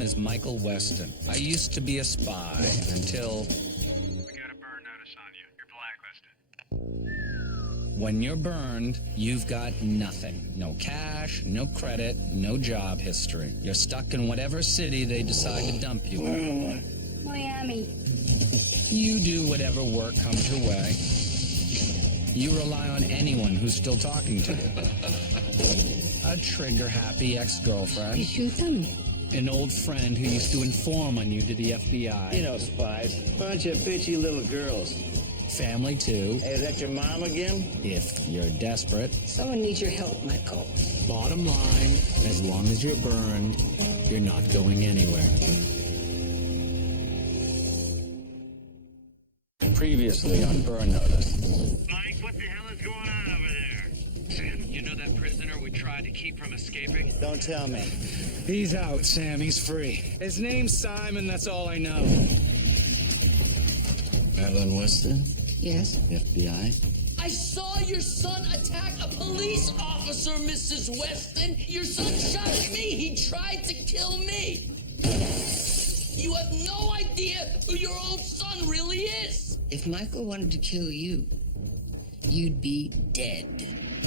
name is Michael Weston. I used to be a spy until... We got a burn notice on you. You're blacklisted. When you're burned, you've got nothing. No cash, no credit, no job history. You're stuck in whatever city they decide to dump you in. Miami. You do whatever work comes your way. You rely on anyone who's still talking to you. A trigger-happy ex-girlfriend. You shoot them. An old friend who used to inform on you to the FBI. You know, spies. Bunch of bitchy little girls. Family, too. Hey, is that your mom again? If you're desperate. Someone needs your help, Michael. Bottom line, as long as you're burned, you're not going anywhere. Previously on Burn Notice. Mike, what the hell is going on over there? Sam, you know that prisoner we tried to keep from escaping? Don't tell me. He's out, Sam. He's free. His name's Simon, that's all I know. Madeline Weston? Yes? FBI? I saw your son attack a police officer, Mrs. Weston. Your son shot at me. He tried to kill me. You have no idea who your own son really is. If Michael wanted to kill you, you'd be dead.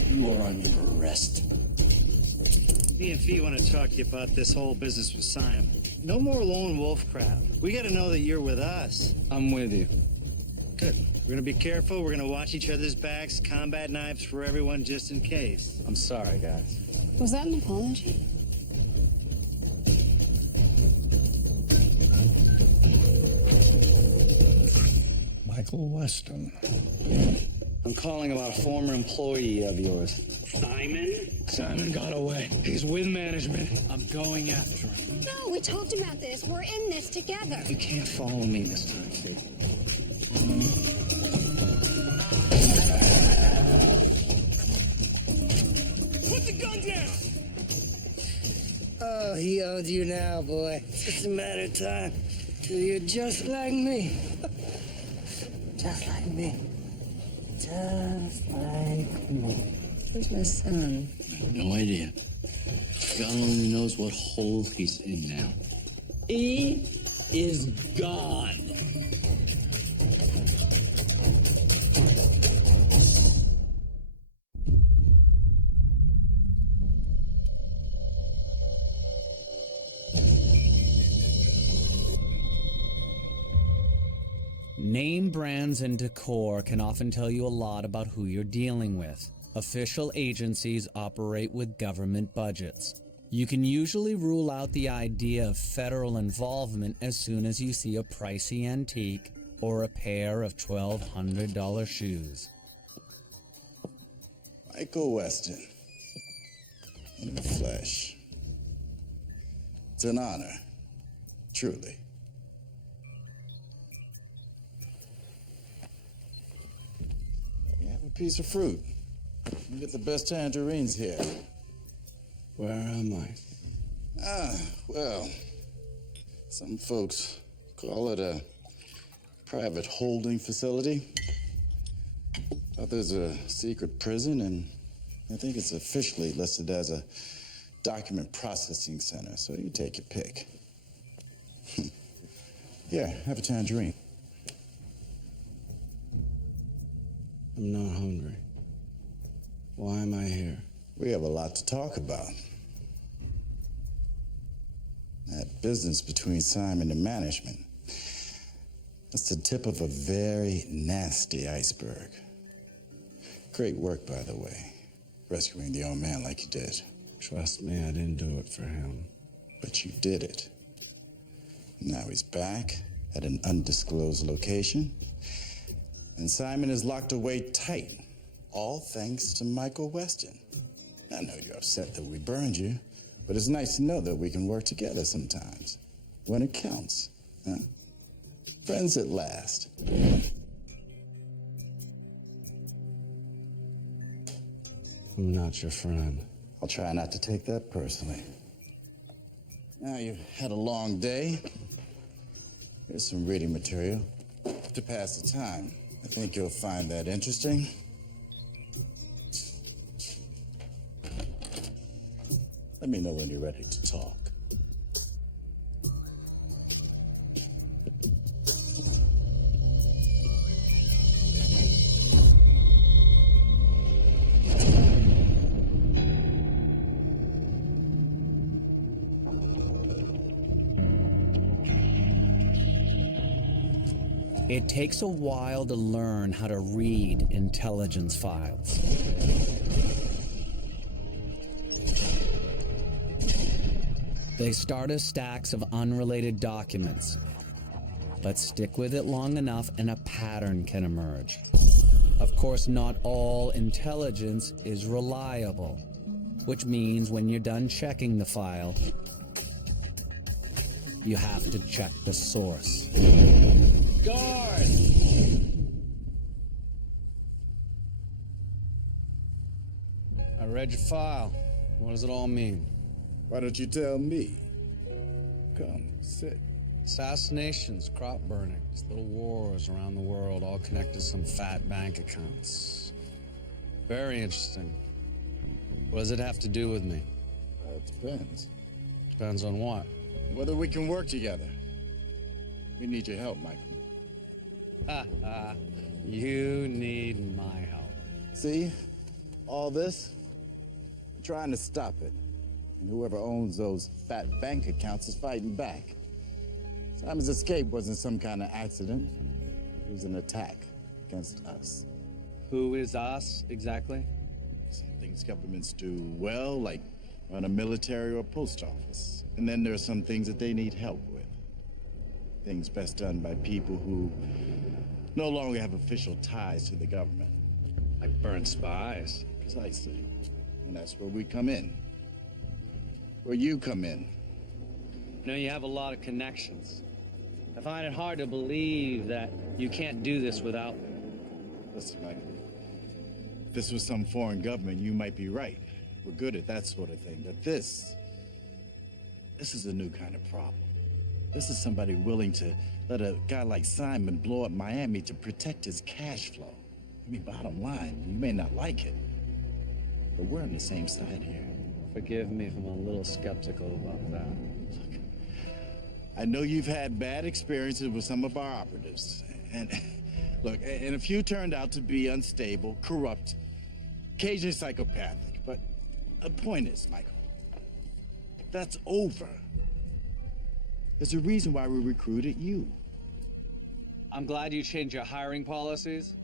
You are under arrest. Me and Fee want to talk to you about this whole business with Simon. No more lone wolf crap. We got to know that you're with us. I'm with you. Good. We're going to be careful. We're going to watch each other's backs. Combat knives for everyone just in case. I'm sorry, guys. Was that an apology? Michael Weston. I'm calling about a former employee of yours. Simon? Simon got away. He's with management. I'm going after him. No, we talked about this. We're in this together. You can't follow me this time, Fee. Put the gun down! Oh, he owns you now, boy. It's just a matter of time till you're just like me. Just like me. Just like me. Where's my son? I have no idea. God only knows what hole he's in now. He is gone. Name, brands, and decor can often tell you a lot about who you're dealing with. Official agencies operate with government budgets. You can usually rule out the idea of federal involvement as soon as you see a pricey antique or a pair of $1,200 shoes. Michael Weston. In the flesh. It's an honor. Truly. You have a piece of fruit. You get the best tangerines here. Where am I? Well, some folks call it a private holding facility. Others a secret prison, and I think it's officially listed as a document processing center, so you take your pick. Here, have a tangerine. I'm not hungry. Why am I here? We have a lot to talk about. That business between Simon and management. That's the tip of a very nasty iceberg. Great work, by the way, rescuing the old man like you did. Trust me, I didn't do it for him. But you did it. Now he's back at an undisclosed location, and Simon is locked away tight, all thanks to Michael Weston. I know you're upset that we burned you, but it's nice to know that we can work together sometimes, when it counts, huh? Friends at last. I'm not your friend. I'll try not to take that personally. Now, you've had a long day. Here's some reading material to pass the time. I think you'll find that interesting. Let me know when you're ready to talk. It takes a while to learn how to read intelligence files. They start as stacks of unrelated documents, but stick with it long enough and a pattern can emerge. Of course, not all intelligence is reliable, which means when you're done checking the file, you have to check the source. Guard! I read your file. What does it all mean? Why don't you tell me? Come, sit. Assassinations, crop burnings, little wars around the world, all connected to some fat bank accounts. Very interesting. What does it have to do with me? It depends. Depends on what? Whether we can work together. We need your help, Michael. You need my help. See? All this? We're trying to stop it. And whoever owns those fat bank accounts is fighting back. Simon's escape wasn't some kind of accident. It was an attack against us. Who is us, exactly? Some things governments do well, like run a military or post office. And then there are some things that they need help with. Things best done by people who no longer have official ties to the government. Like burn spies. Precisely. And that's where we come in. Where you come in. You know, you have a lot of connections. I find it hard to believe that you can't do this without me. Listen, Michael. If this was some foreign government, you might be right. We're good at that sort of thing. But this is a new kind of problem. This is somebody willing to let a guy like Simon blow up Miami to protect his cash flow. I mean, bottom line, you may not like it, but we're on the same side here. Forgive me if I'm a little skeptical about that. Look, I know you've had bad experiences with some of our operatives. And look, and a few turned out to be unstable, corrupt, occasionally psychopathic. But the point is, Michael, that's over. There's a reason why we recruited you. I'm glad you changed your hiring policies.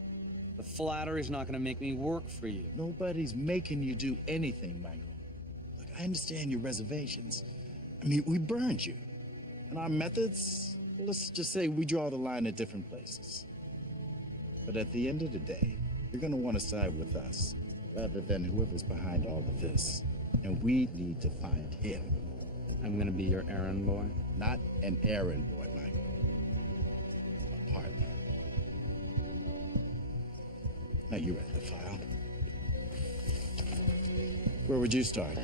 The flattery's not gonna make me work for you. Nobody's making you do anything, Michael. Look, I understand your reservations. I mean, we burned you. And our methods, well, let's just say we draw the line at different places. But at the end of the day, you're gonna want to side with us, rather than whoever's behind all of this. And we need to find him. I'm gonna be your errand boy. Not an errand boy, Michael. A partner. Now you read the file. Where would you start?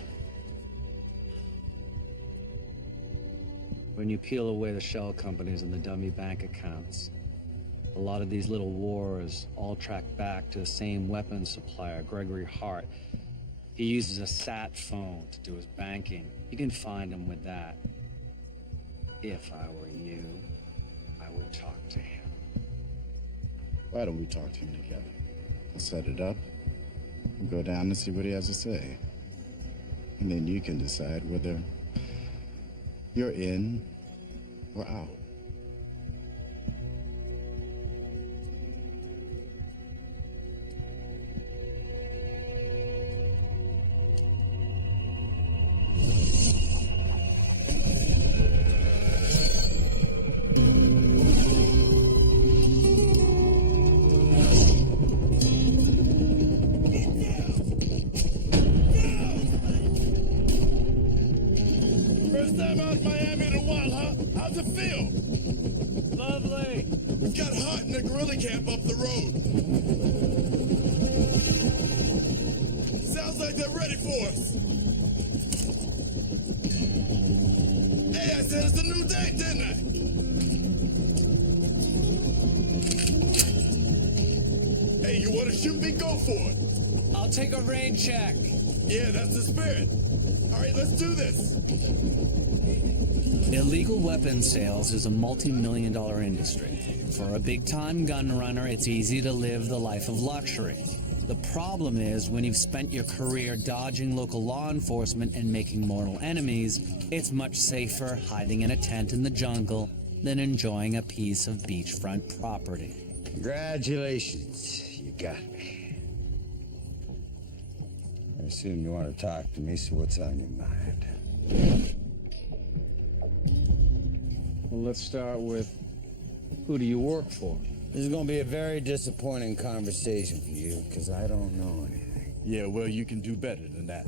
When you peel away the shell companies and the dummy bank accounts, a lot of these little wars all track back to the same weapons supplier, Gregory Hart. He uses a sat phone to do his banking. You can find him with that. If I were you, I would talk to him. Why don't we talk to him together? I'll set it up. We'll go down and see what he has to say. And then you can decide whether you're in or out. First time out in Miami in a while, huh? How's it feel? Lovely. It got hot in the guerrilla camp up the road. Sounds like they're ready for us. Hey, I said it's a new day, didn't I? Hey, you want to shoot me? Go for it. I'll take a rain check. Yeah, that's the spirit. All right, let's do this. Illegal weapons sales is a multi-million-dollar industry. For a big-time gun runner, it's easy to live the life of luxury. The problem is, when you've spent your career dodging local law enforcement and making mortal enemies, it's much safer hiding in a tent in the jungle, than enjoying a piece of beachfront property. Congratulations, you got me. I assume you want to talk to me, so what's on your mind? Well, let's start with, who do you work for? This is going to be a very disappointing conversation for you, because I don't know anything. Yeah, well, you can do better than that.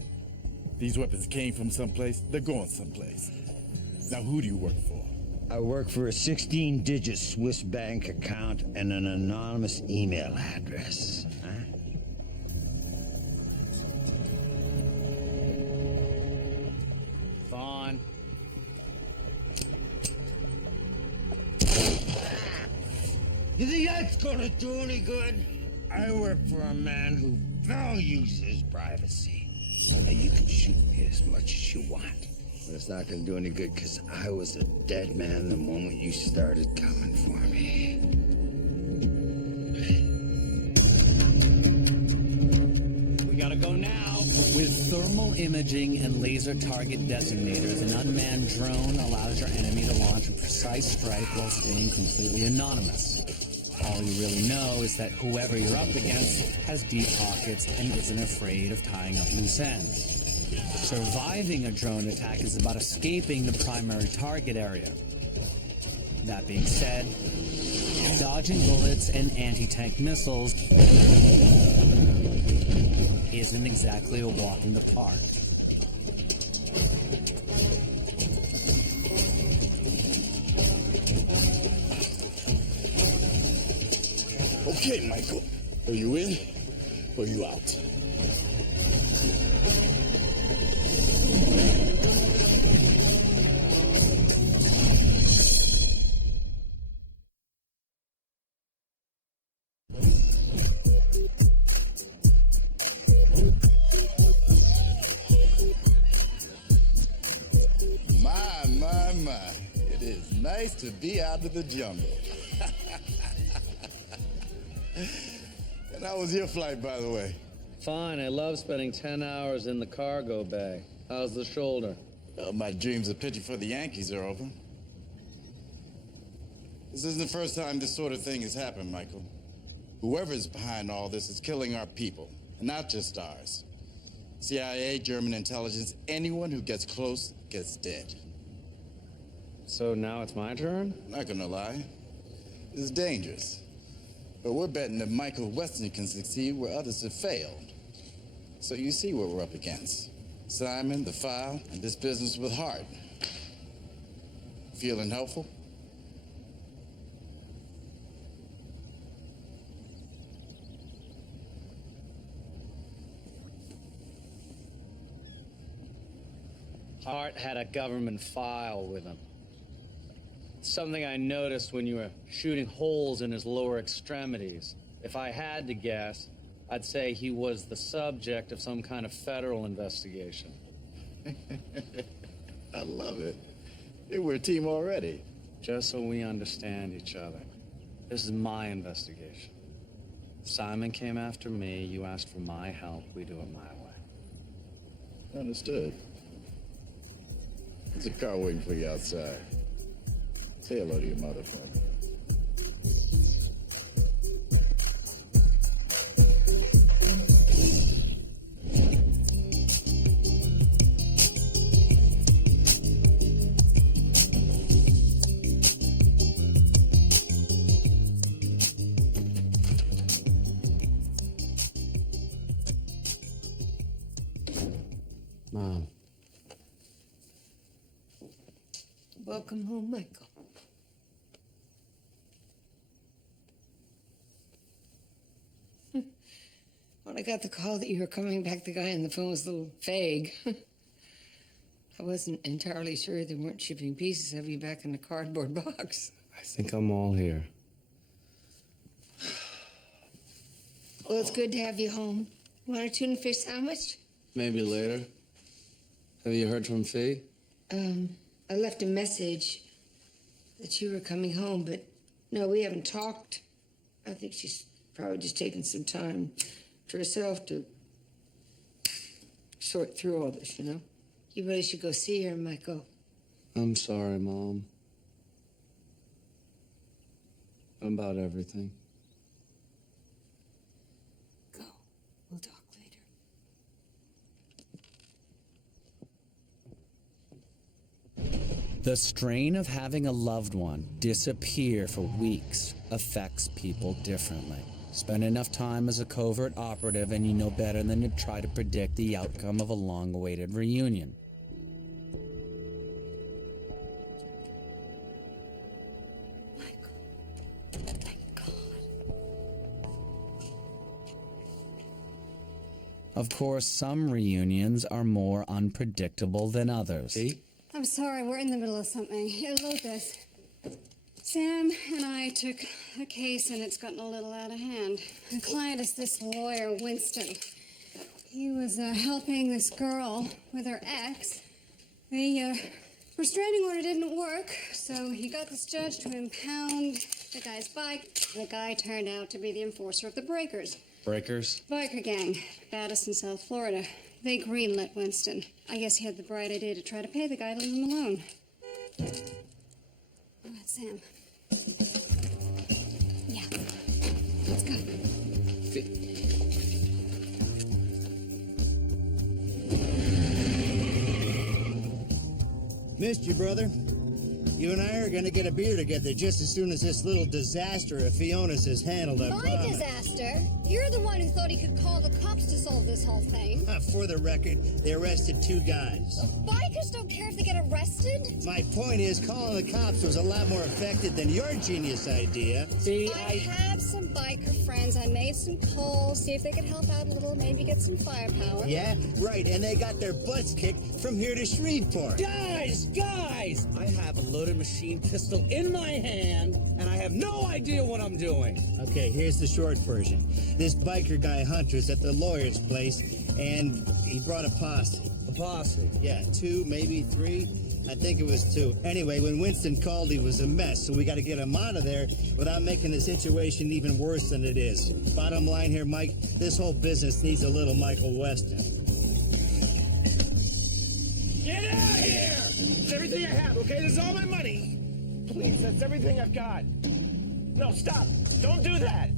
These weapons came from someplace, they're going someplace. Now, who do you work for? I work for a 16-digit Swiss bank account and an anonymous email address. Huh? Vaughn. You think that's gonna do any good? I work for a man who values his privacy. Now, you can shoot me as much as you want, but it's not gonna do any good, because I was a dead man the moment you started coming for me. We gotta go now. With thermal imaging and laser target designators, an unmanned drone allows your enemy to launch a precise strike while staying completely anonymous. All you really know is that whoever you're up against has deep pockets and isn't afraid of tying up loose ends. Surviving a drone attack is about escaping the primary target area. That being said, dodging bullets and anti-tank missiles isn't exactly a walk in the park. Okay, Michael. Are you in or are you out? My. It is nice to be out of the jungle. And how was your flight, by the way? Fine. I love spending 10 hours in the cargo bay. How's the shoulder? Well, my dreams of pitching for the Yankees are over. This isn't the first time this sort of thing has happened, Michael. Whoever's behind all this is killing our people, and not just ours. CIA, German intelligence, anyone who gets close gets dead. So now it's my turn? Not gonna lie, this is dangerous. But we're betting that Michael Weston can succeed where others have failed. So you see what we're up against. Simon, the file, and this business with Hart. Feeling helpful? Hart had a government file with him. Something I noticed when you were shooting holes in his lower extremities. If I had to guess, I'd say he was the subject of some kind of federal investigation. I love it. Hey, we're a team already. Just so we understand each other. This is my investigation. Simon came after me, you asked for my help, we do it my way. Understood. There's a car waiting for you outside. Say hello to your mother for me. Mom. Welcome home, Michael. When I got the call that you were coming back, the guy on the phone was a little vague. I wasn't entirely sure they weren't shipping pieces of you back in a cardboard box. I think I'm all here. Well, it's good to have you home. Want a tuna fish sandwich? Maybe later. Have you heard from Fee? I left a message that you were coming home, but no, we haven't talked. I think she's probably just taking some time for herself to sort through all this, you know? You really should go see her, Michael. I'm sorry, Mom. About everything. Go. We'll talk later. The strain of having a loved one disappear for weeks affects people differently. Spend enough time as a covert operative and you know better than to try to predict the outcome of a long-awaited reunion. Of course, some reunions are more unpredictable than others. See? I'm sorry, we're in the middle of something. Here, load this. Sam and I took a case and it's gotten a little out of hand. The client is this lawyer, Winston. He was helping this girl with her ex. The restraining order didn't work, so he got this judge to impound the guy's bike. The guy turned out to be the enforcer of the breakers. Breakers? Biker gang, baddest in South Florida. They greenlit Winston. I guess he had the bright idea to try to pay the guy to leave him alone. All right, Sam. Yeah. Let's go. Missed you, brother. You and I are gonna get a beer together just as soon as this little disaster of Fiona's is handled, I My promise. disaster? You're the one who thought he could call the cops to solve this whole thing. For the record, they arrested 2 guys. Bikers don't care if they get arrested. My point is, calling the cops was a lot more effective than your genius idea. See, I have some biker friends. I made some calls, see if they could help out a little, maybe get some firepower. Yeah, right, and they got their butts kicked from here to Shreveport. Guys! I have a loaded machine pistol in my hand, and I have no idea what I'm doing. Okay, here's the short version. This biker guy Hunter's at the lawyer's place, and he brought a posse. A posse? Yeah, 2, maybe 3. I think it was 2. Anyway, when Winston called, he was a mess, so we got to get him out of there without making the situation even worse than it is. Bottom line here, Mike, this whole business needs a little Michael Weston. Get out of here! It's everything I have, okay? This is all my money. Please, that's everything I've got. No, stop. Don't do that.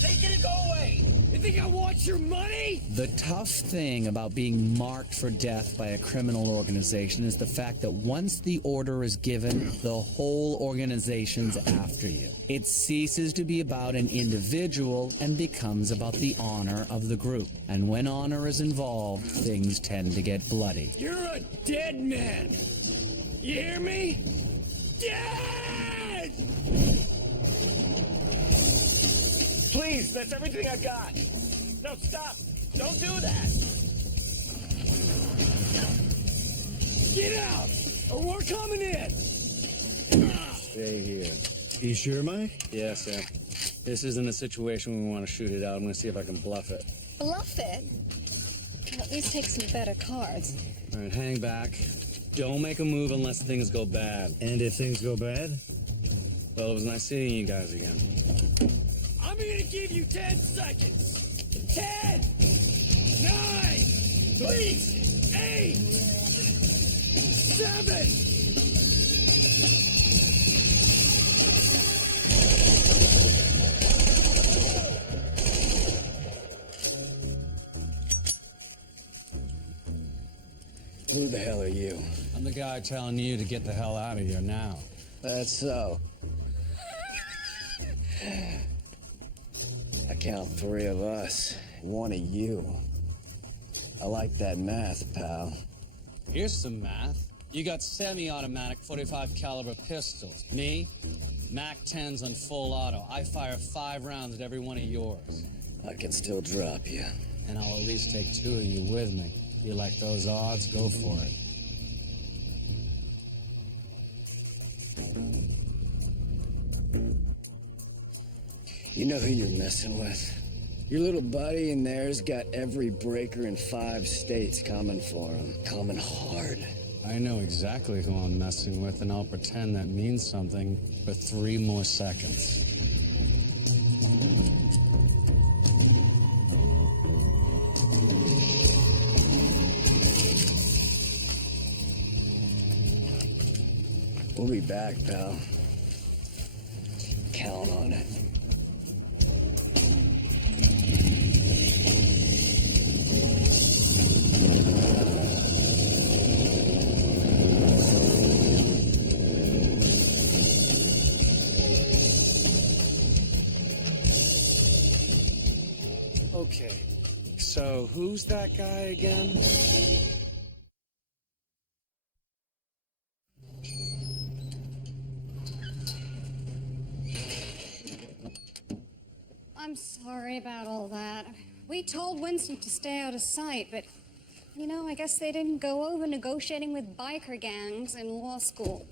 Take it and go away. You think I want your money? The tough thing about being marked for death by a criminal organization is the fact that once the order is given, the whole organization's after you. It ceases to be about an individual and becomes about the honor of the group. And when honor is involved, things tend to get bloody. You're a dead man. You hear me? Dead! Please, that's everything I've got. No, stop. Don't do that. Get out, or we're coming in. Stay here. You sure, Mike? Yeah, Sam. This isn't a situation we want to shoot it out. I'm going to see if I can bluff it. Bluff it? Well, at least take some better cards. All right, hang back. Don't make a move unless things go bad. And if things go bad? Well, it was nice seeing you guys again. I'm going to give you 10 seconds. 10, 9, 8, 7. Who the hell are you? I'm the guy telling you to get the hell out of here now. That's so. I count 3 of us, 1 of you. I like that math, pal. Here's some math. You got semi-automatic 45 caliber pistols. Me, Mac 10s on full auto. I fire 5 rounds at every one of yours. I can still drop you. And I'll at least take 2 of you with me. You like those odds? Go for it. You know who you're messing with? Your little buddy in there's got every breaker in 5 states coming for him. Coming hard. I know exactly who I'm messing with, and I'll pretend that means something for 3 more seconds. We'll be back, pal. on it. Okay, so who's that guy again? I'm sorry about all that. We told Winston to stay out of sight, but, you know, I guess they didn't go over negotiating with biker gangs in law school.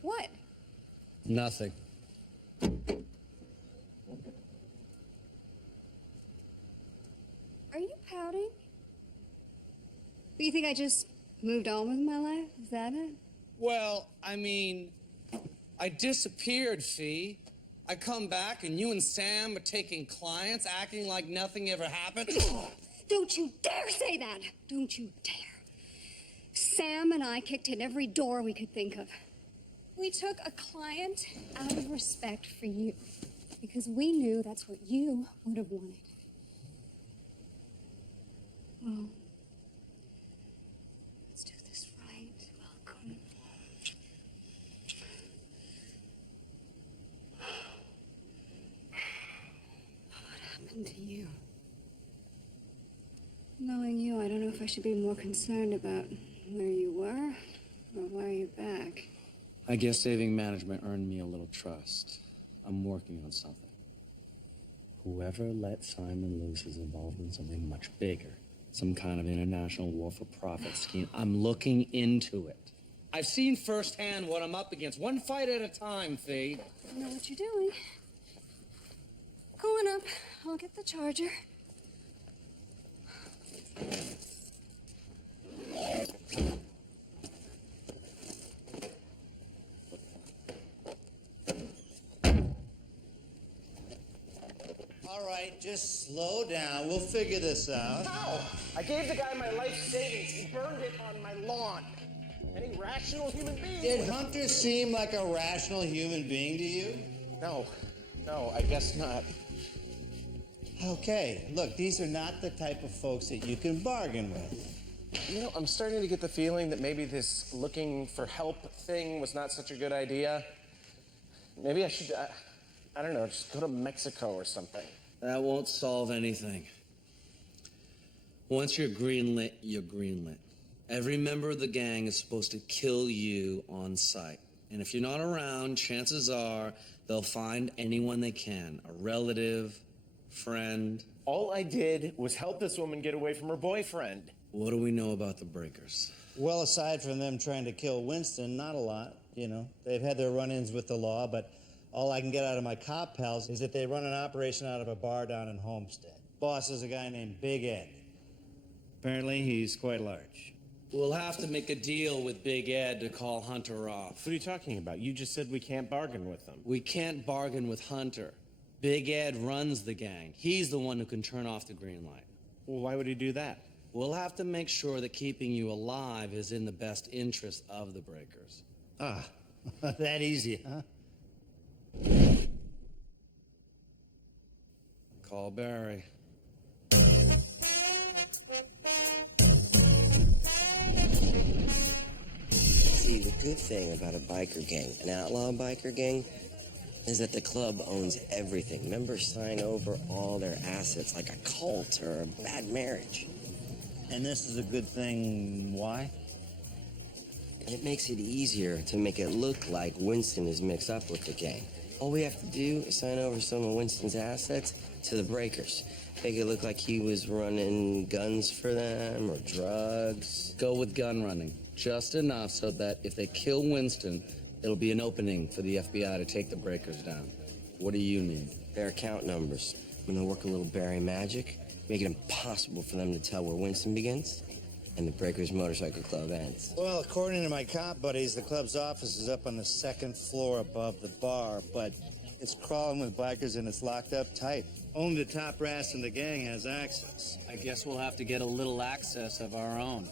What? Nothing. Are you pouting? You think I just moved on with my life? Is that it? Well, I mean, I disappeared, Fee. I come back and you and Sam are taking clients, acting like nothing ever happened. Don't you dare say that! Don't you dare. Sam and I kicked in every door we could think of. We took a client out of respect for you, because we knew that's what you would have wanted. Well, let's do this right. Welcome. What happened to you? Knowing you, I don't know if I should be more concerned about where you were or why you're back. I guess saving management earned me a little trust. I'm working on something. Whoever let Simon loose is involved in something much bigger. Some kind of international war for profit scheme. I'm looking into it. I've seen firsthand what I'm up against. One fight at a time, Fee. I know what you're doing. Going up. I'll get the charger. All right, just slow down. We'll figure this out. How? I gave the guy my life savings. He burned it on my lawn. Any rational human being... Did Hunter seem like a rational human being to you? No, I guess not. Okay, look, these are not the type of folks that you can bargain with. You know, I'm starting to get the feeling that maybe this looking for help thing was not such a good idea. Maybe I should, I don't know, just go to Mexico or something. That won't solve anything. Once you're greenlit, you're greenlit. Every member of the gang is supposed to kill you on sight. And if you're not around, chances are they'll find anyone they can. A relative, friend. All I did was help this woman get away from her boyfriend. What do we know about the breakers? Well, aside from them trying to kill Winston, not a lot, you know. They've had their run-ins with the law, but all I can get out of my cop pals is that they run an operation out of a bar down in Homestead. Boss is a guy named Big Ed. Apparently, he's quite large. We'll have to make a deal with Big Ed to call Hunter off. What are you talking about? You just said we can't bargain with them. We can't bargain with Hunter. Big Ed runs the gang. He's the one who can turn off the green light. Well, why would he do that? We'll have to make sure that keeping you alive is in the best interest of the breakers. Ah, that easy, huh? Call Barry. See, the good thing about a biker gang, an outlaw biker gang, is that the club owns everything. Members sign over all their assets like a cult or a bad marriage. And this is a good thing, why? It makes it easier to make it look like Winston is mixed up with the gang. All we have to do is sign over some of Winston's assets to the breakers. Make it look like he was running guns for them or drugs. Go with gun running. Just enough so that if they kill Winston, it'll be an opening for the FBI to take the breakers down. What do you need? Their account numbers. I'm gonna work a little Barry magic, make it impossible for them to tell where Winston begins and the Breakers Motorcycle Club ends. Well, according to my cop buddies, the club's office is up on the second floor above the bar, but it's crawling with bikers and it's locked up tight. Only the top brass in the gang has access. I guess we'll have to get a little access of our own.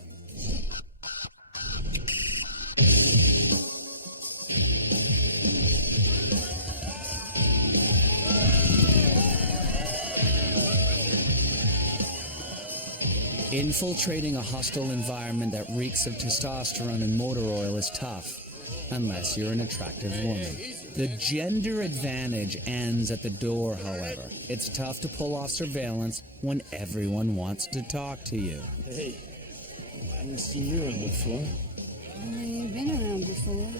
Infiltrating a hostile environment that reeks of testosterone and motor oil is tough, unless you're an attractive woman. The gender advantage ends at the door, however. It's tough to pull off surveillance when everyone wants to talk to you. Hey, I haven't seen you around before. I ain't been around before.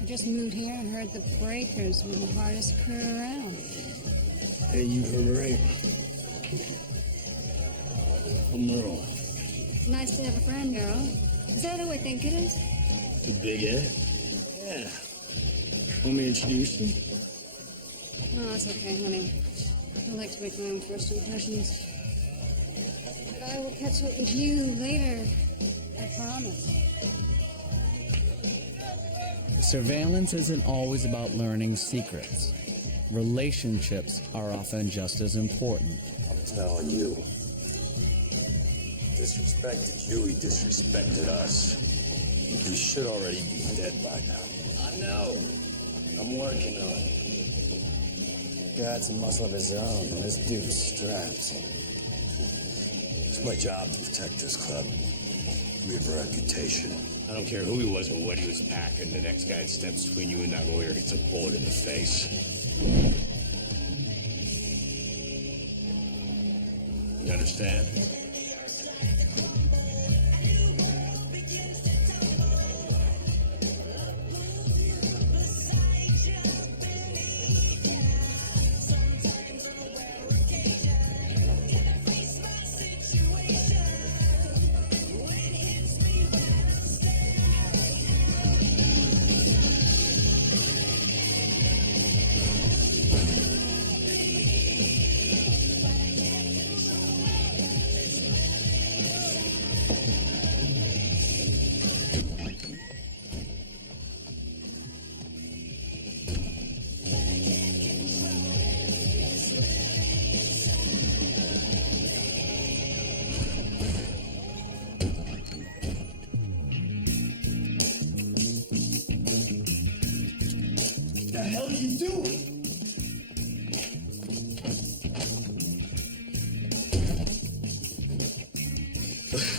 I just moved here and heard the Breakers were the hardest crew around. Hey, you heard right. I'm Merle. It's nice to have a friend, girl. Is that who I think it is? You big Ed? Yeah. Want me to introduce you? No, it's okay, honey. I like to make my own first impressions. But I will catch up with you later. I promise. Surveillance isn't always about learning secrets. Relationships are often just as important. I'm telling you. Disrespected you, he disrespected us. He should already be dead by now. I know. I'm working on it. Got some muscle of his own, and this dude's strapped. It's my job to protect this club. We have a reputation. I don't care who he was or what he was packing. The next guy that steps between you and that lawyer gets a bullet in the face. You understand? What the hell are you doing?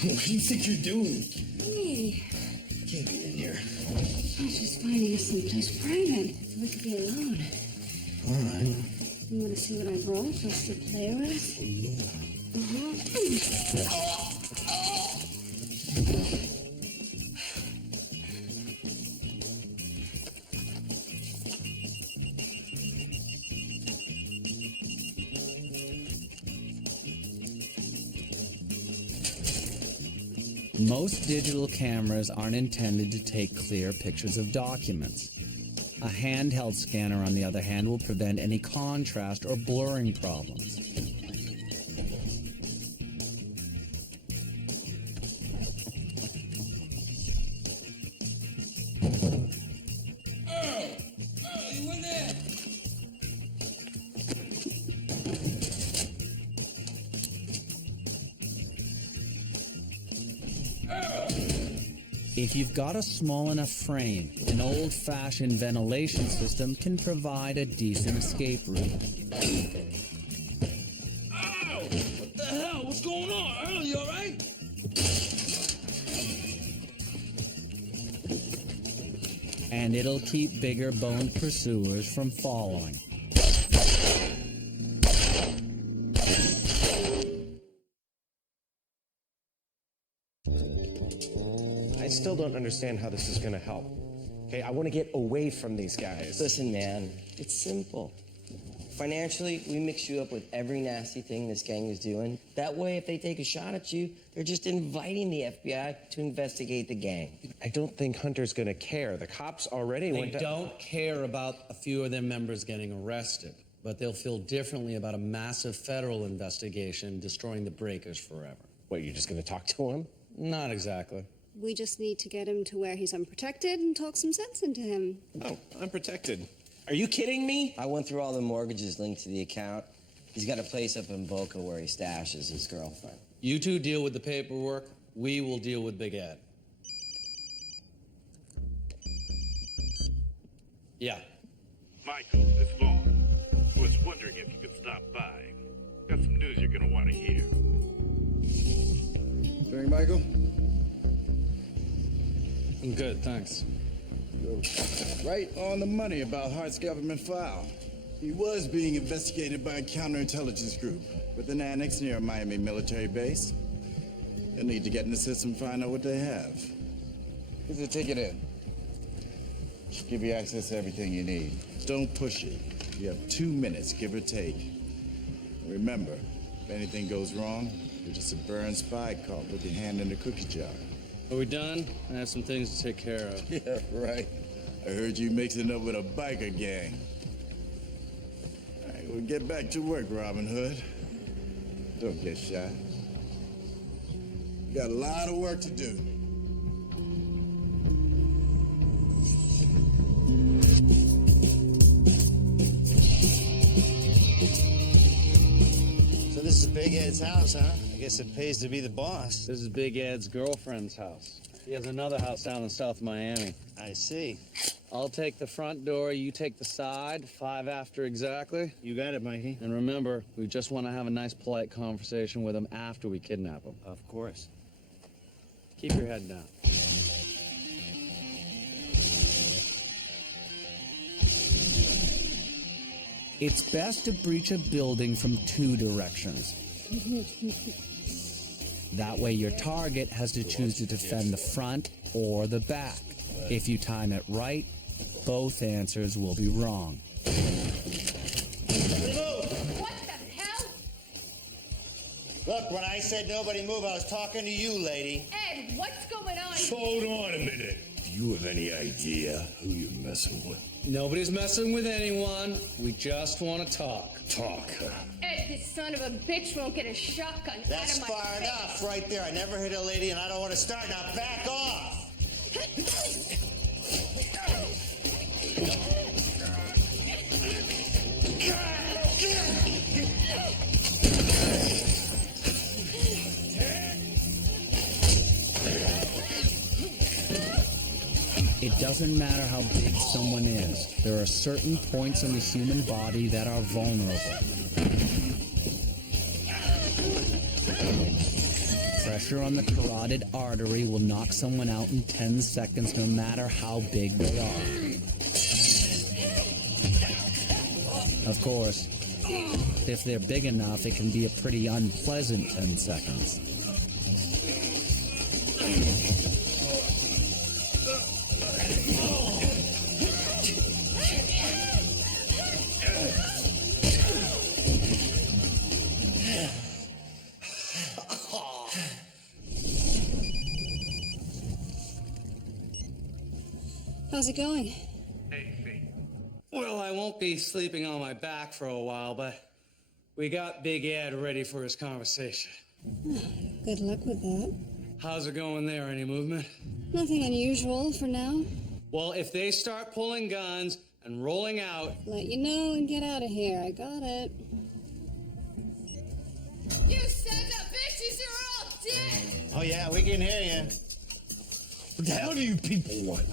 What do you think you're doing? Hey, You can't be in here. I was just finding us someplace private so we could be alone. All right. You want to see what I brought for us to play with? Most digital cameras aren't intended to take clear pictures of documents. A handheld scanner, on the other hand, will prevent any contrast or blurring problems. You in there? If you've got a small enough frame, an old-fashioned ventilation system can provide a decent escape route. Ow! What the hell? What's going on? Earl, you all right? And it'll keep bigger-boned pursuers from following. I still don't understand how this is going to help. Okay, I want to get away from these guys. Listen, man, it's simple. Financially, we mix you up with every nasty thing this gang is doing. That way, if they take a shot at you, they're just inviting the FBI to investigate the gang. I don't think Hunter's going to care. The cops already They went to... don't care about a few of their members getting arrested, but they'll feel differently about a massive federal investigation destroying the Breakers forever. What, you're just going to talk to him? Not exactly. We just need to get him to where he's unprotected and talk some sense into him. Oh, unprotected. Are you kidding me? I went through all the mortgages linked to the account. He's got a place up in Boca where he stashes his girlfriend. You two deal with the paperwork. We will deal with Big Ed. Yeah. Michael, it's Vaughn. I was wondering if you could stop by. Got some news you're gonna want to hear. Doing, Michael? I'm good, thanks. You're right on the money about Hart's government file. He was being investigated by a counterintelligence group with an annex near a Miami military base. You'll need to get in the system and find out what they have. Here's a ticket in. Should give you access to everything you need. Don't push it. You have 2 minutes, give or take. Remember, if anything goes wrong, you're just a burned spy caught with your hand in the cookie jar. Are we done? I have some things to take care of. Yeah, right. I heard you mixing up with a biker gang. All right, well, get back to work, Robin Hood. Don't get shot. You got a lot of work to do. So this is Big Ed's house, huh? I guess it pays to be the boss. This is Big Ed's girlfriend's house. He has another house down in South Miami. I see. I'll take the front door, you take the side, 5 after exactly. You got it, Mikey. And remember, we just want to have a nice, polite conversation with him after we kidnap him. Of course. Keep your head down. It's best to breach a building from 2 directions. That way your target has to choose to defend the front or the back. If you time it right, both answers will be wrong. What the hell? Look, when I said nobody move, I was talking to you, lady. Ed, what's going on? Hold on a minute. Do you have any idea who you're messing with? Nobody's messing with anyone. We just want to talk. Talk, huh? Ed, this son of a bitch won't get a shotgun That's out of my far face. enough right there. I never hit a lady and I don't want to start. Now back off. It doesn't matter how big someone is. There are certain points in the human body that are vulnerable. Pressure on the carotid artery will knock someone out in 10 seconds, no matter how big they are. Of course, if they're big enough, it can be a pretty unpleasant 10 seconds. How's it going? Well, I won't be sleeping on my back for a while, but we got Big Ed ready for his conversation. Good luck with that. How's it going there? Any movement? Nothing unusual for now. Well, if they start pulling guns and rolling out... Let you know and get out of here. I got it. You sons of bitches are all dead! Oh, yeah, we can hear you. What the hell do you people want?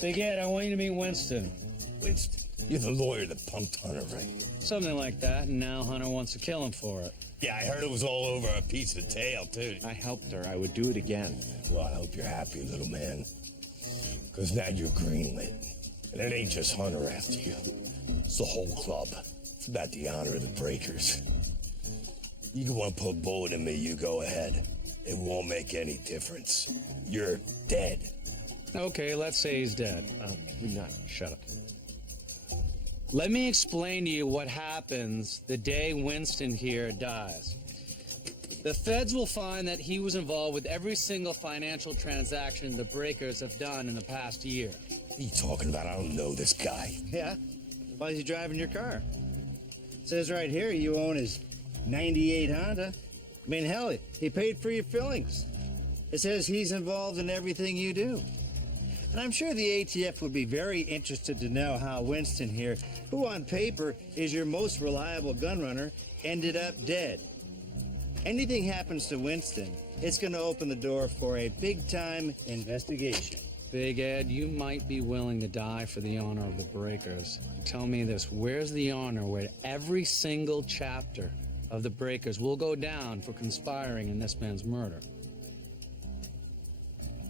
Big Ed, I want you to meet Winston. Winston? You're the lawyer that punked Hunter, right? Something like that, and now Hunter wants to kill him for it. Yeah, I heard it was all over a piece of tail, too. I helped her. I would do it again. Well, I hope you're happy, little man. Because now you're greenlit. And it ain't just Hunter after you. It's the whole club. It's about the honor of the breakers. You can want to put a bullet in me, you go ahead. It won't make any difference. You're dead. Okay, let's say he's dead. Shut up. Let me explain to you what happens the day Winston here dies. The feds will find that he was involved with every single financial transaction the breakers have done in the past year. What are you talking about? I don't know this guy. Yeah? Why is he driving your car? It says right here you own his 98 Honda. I mean, hell, he paid for your fillings. It says he's involved in everything you do. And I'm sure the ATF would be very interested to know how Winston here, who on paper is your most reliable gun runner, ended up dead. Anything happens to Winston, it's going to open the door for a big-time investigation. Big Ed, you might be willing to die for the honor of the breakers. Tell me this, where's the honor where every single chapter of the breakers will go down for conspiring in this man's murder?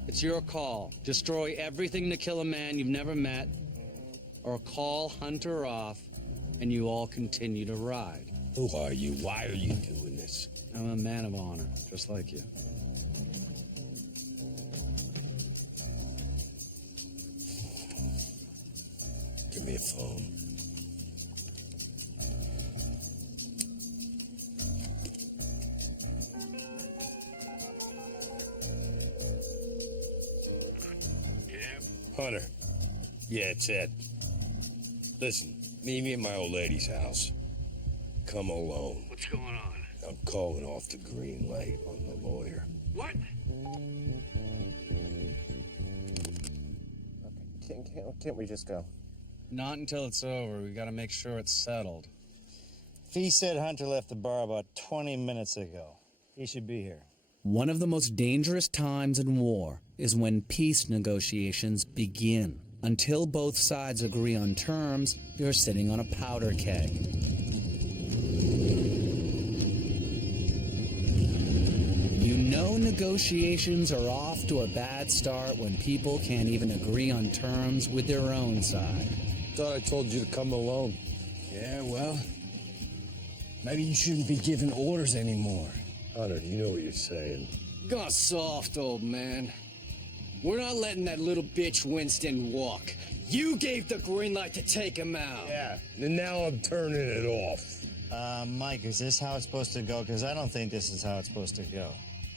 It's your call. Destroy everything to kill a man you've never met, or call Hunter off, and you all continue to ride. Who are you? Why are you doing this? I'm a man of honor, just like you. Give me a phone. Hunter. Yeah, it's Ed. Listen, meet me at my old lady's house. Come alone. What's going on? I'm calling off the green light on the lawyer. What? Can't we just go? Not until it's over. We gotta make sure it's settled. Fee said Hunter left the bar about 20 minutes ago. He should be here. One of the most dangerous times in war is when peace negotiations begin. Until both sides agree on terms, you're sitting on a powder keg. You know negotiations are off to a bad start when people can't even agree on terms with their own side. Thought I told you to come alone. Yeah, well, maybe you shouldn't be giving orders anymore. Hunter, you know what you're saying. Go soft, old man. We're not letting that little bitch Winston walk. You gave the green light to take him out. Yeah, and now I'm turning it off. Mike, is this how it's supposed to go? Because I don't think this is how it's supposed to go.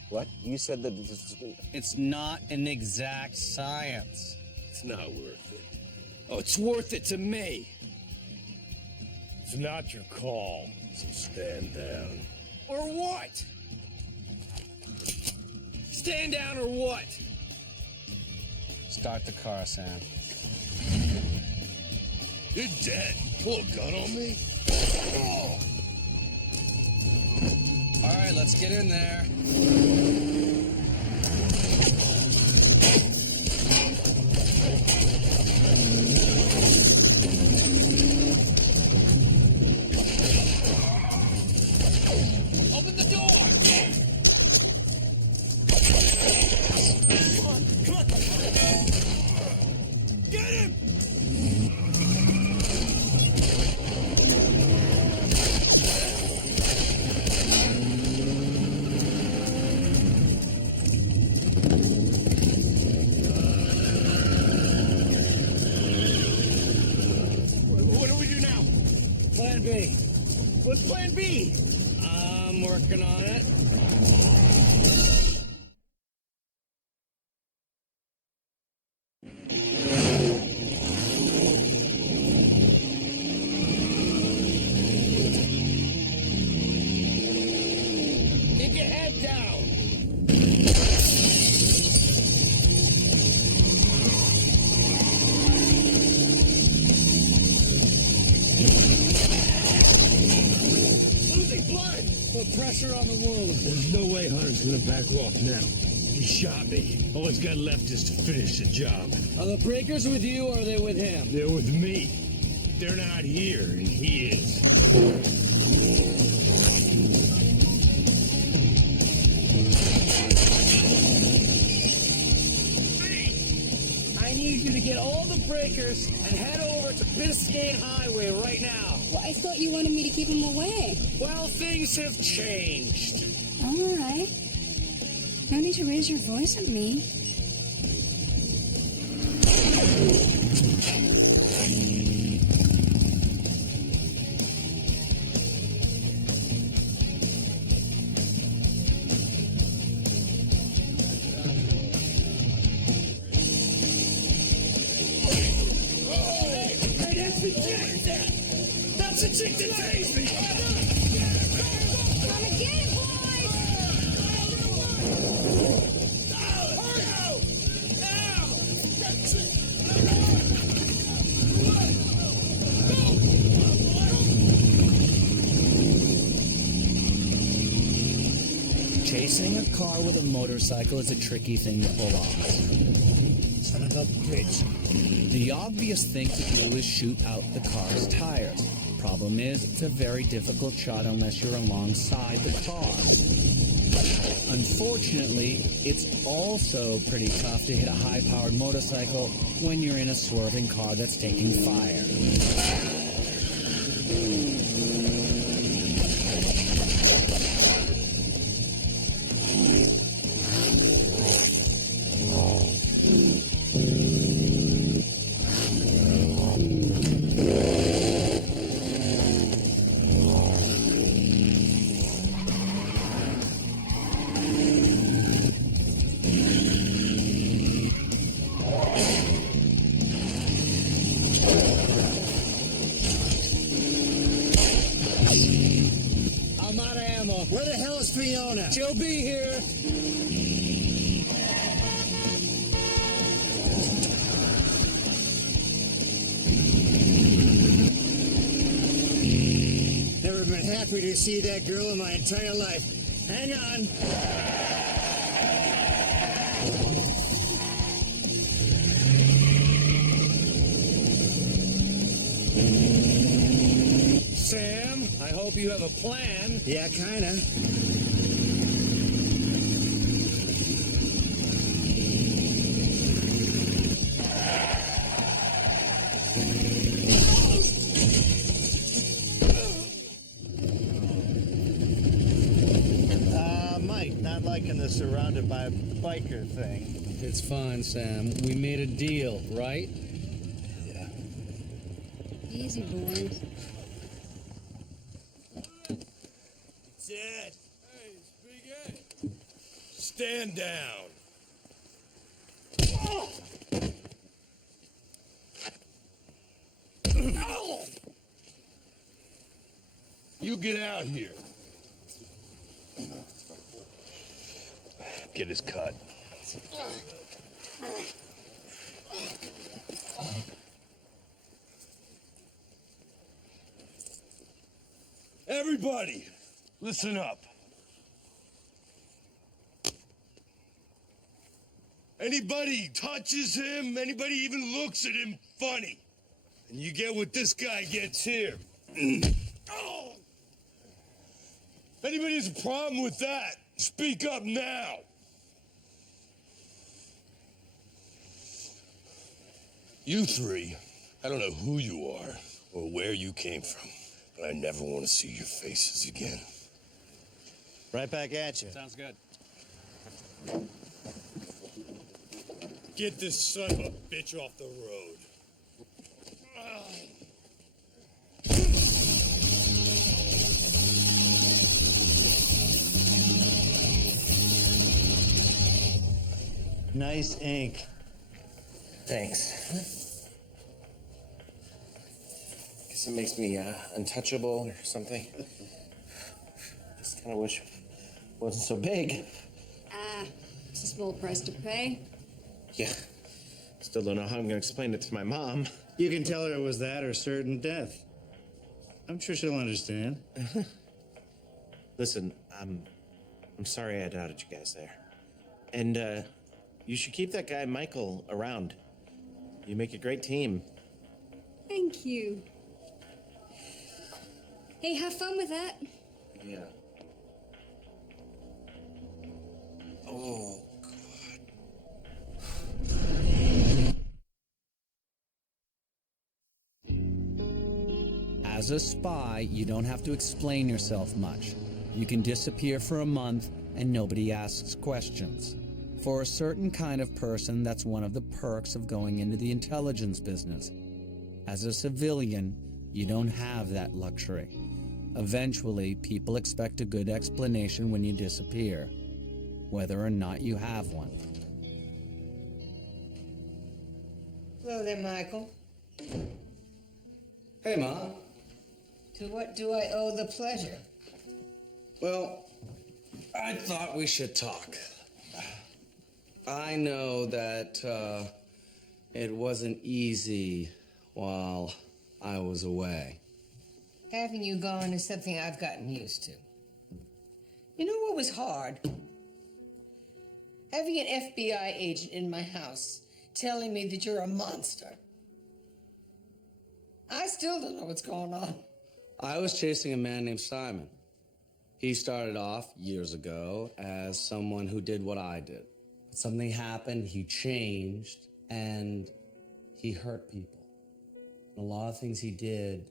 What? You said that this was... It's not an exact science. It's not worth it. Oh, it's worth it to me. It's not your call, so stand down. Or what? Stand down or what? Start the car, Sam. You're dead. Pull a gun on me? Oh. All right, let's get in there. Open the door! Come on! Get him! What do we do now? Plan B. What's plan B? I'm working on it. Keep your head down. Losing blood. Put pressure on the wound. There's no way Hunter's gonna back off now. He shot me. All he's got left is to finish the job. Are the breakers with you or are they with him? They're with me. They're not here, and he is. I need you to get all the breakers and head over to Biscayne Highway right now. Well, I thought you wanted me to keep him away. Well, things have changed. All right. No need to raise your voice at me. Hey, that's the chick! That's the chick that tased me! Come and get it, Chasing a car with a motorcycle is a tricky thing to pull off. Son of a bitch. The obvious thing to do is shoot out the car's tires. Problem is, it's a very difficult shot unless you're alongside the car. Unfortunately, it's also pretty tough to hit a high-powered motorcycle when you're in a swerving car that's taking fire. I'm out of ammo. Where the hell is Fiona? She'll be here. Never been happier to see that girl in my entire life. Hang on. Sam, I hope you have a plan. Yeah, kinda. Mike, not liking the surrounded by biker thing. It's fine, Sam. We made a deal, right? Yeah. Easy, boys. Dad. Hey, it's Big Ed. Stand down. You get out here. Get his cut. Everybody, listen up. Anybody touches him, anybody even looks at him funny, and you get what this guy gets here. Oh! If anybody has a problem with that, speak up now. You three, I don't know who you are or where you came from, but I never want to see your faces again. Right back at you. Sounds good. Get this son of a bitch off the road. Nice ink. Thanks. Guess it makes me untouchable or something. Just kind of wish it wasn't so big. It's a small price to pay. Yeah. Still don't know how I'm going to explain it to my mom. You can tell her it was that or certain death. I'm sure she'll understand. Listen, I'm sorry I doubted you guys there. And you should keep that guy Michael around. You make a great team. Thank you. Hey, have fun with that. Yeah. Oh. As a spy, you don't have to explain yourself much. You can disappear for a month and nobody asks questions. For a certain kind of person, that's one of the perks of going into the intelligence business. As a civilian, you don't have that luxury. Eventually, people expect a good explanation when you disappear, whether or not you have one. Hello there, Michael. Hey, Ma. To what do I owe the pleasure? Well, I thought we should talk. I know that it wasn't easy while I was away. Having you gone is something I've gotten used to. You know what was hard? Having an FBI agent in my house telling me that you're a monster. I still don't know what's going on. I was chasing a man named Simon. He started off years ago as someone who did what I did. But something happened, he changed, and he hurt people. And a lot of things he did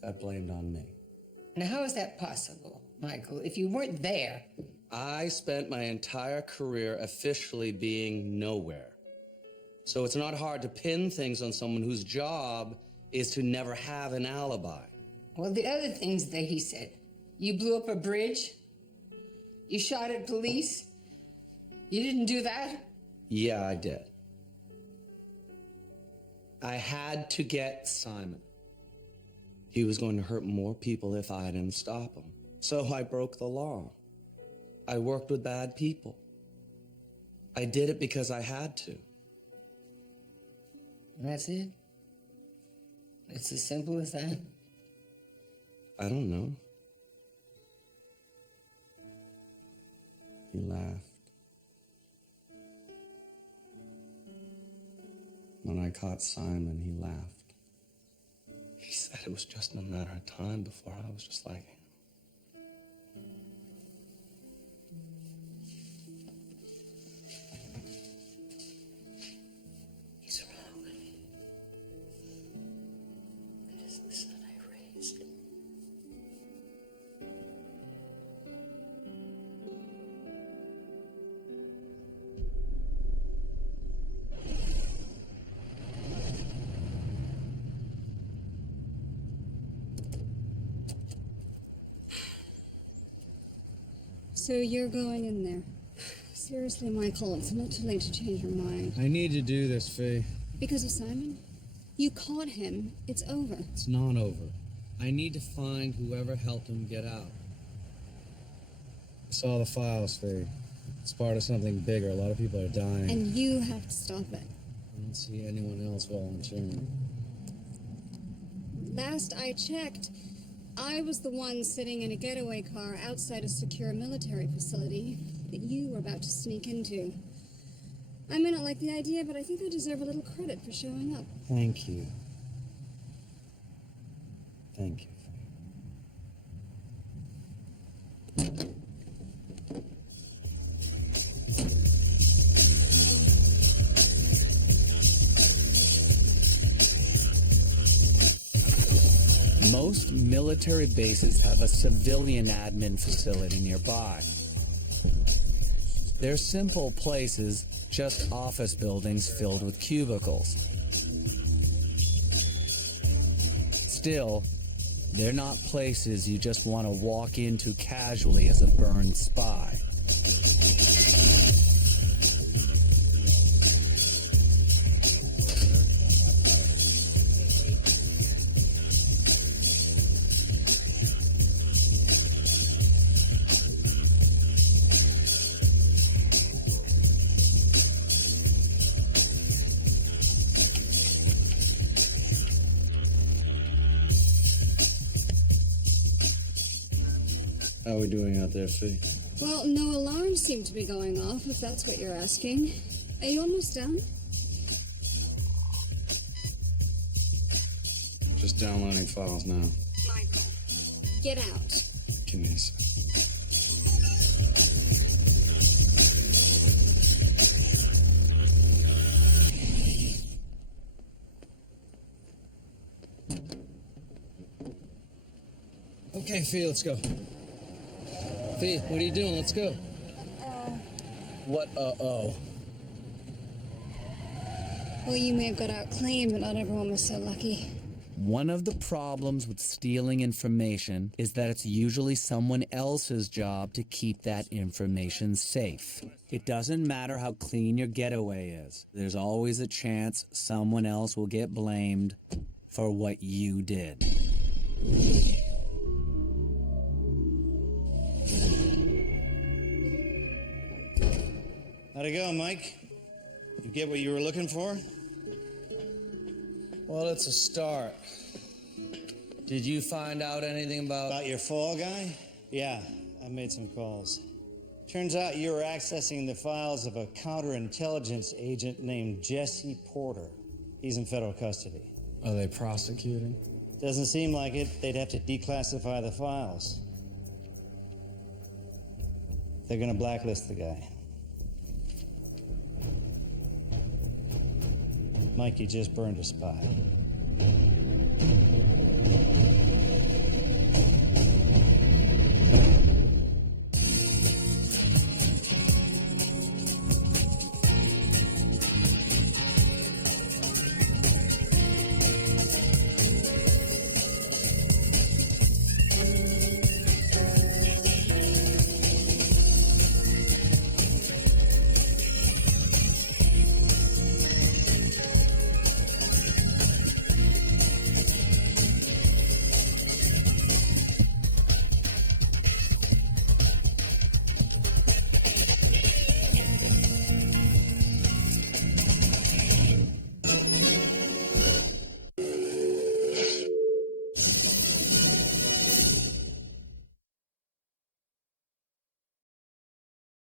got blamed on me. Now, how is that possible, Michael, if you weren't there? I spent my entire career officially being nowhere. So it's not hard to pin things on someone whose job is to never have an alibi. Well, the other things that he said. You blew up a bridge? You shot at police? You didn't do that? Yeah, I did. I had to get Simon. He was going to hurt more people if I didn't stop him. So I broke the law. I worked with bad people. I did it because I had to. That's it? It's as simple as that? I don't know. He laughed. When I caught Simon, he laughed. He said it was just a matter of time before I was just like him. He's wrong. That is the son I raised. So you're going in there. Seriously, Michael, it's not too late to change your mind. I need to do this, Faye. Because of Simon? You caught him. It's over. It's not over. I need to find whoever helped him get out. I saw the files, Faye. It's part of something bigger. A lot of people are dying. And you have to stop it. I don't see anyone else volunteering. Last I checked, I was the one sitting in a getaway car outside a secure military facility that you were about to sneak into. I may not like the idea, but I think I deserve a little credit for showing up. Thank you. Thank you. Most military bases have a civilian admin facility nearby. They're simple places, just office buildings filled with cubicles. Still, they're not places you just want to walk into casually as a burned spy. How are we doing out there, Fee? Well, no alarms seem to be going off, if that's what you're asking. Are you almost done? Just downloading files now. Michael, get out. Give me a sec. Okay, Fee, let's go. Fee, what are you doing? Let's go. What, uh-oh? Well, you may have got out clean, but not everyone was so lucky. One of the problems with stealing information is that it's usually someone else's job to keep that information safe. It doesn't matter how clean your getaway is. There's always a chance someone else will get blamed for what you did. How'd it go, Mike? You get what you were looking for? Well, it's a start. Did you find out anything About your fall guy? Yeah, I made some calls. Turns out you were accessing the files of a counterintelligence agent named Jesse Porter. He's in federal custody. Are they prosecuting? Doesn't seem like it. They'd have to declassify the files. They're gonna blacklist the guy. Mikey just burned a spot.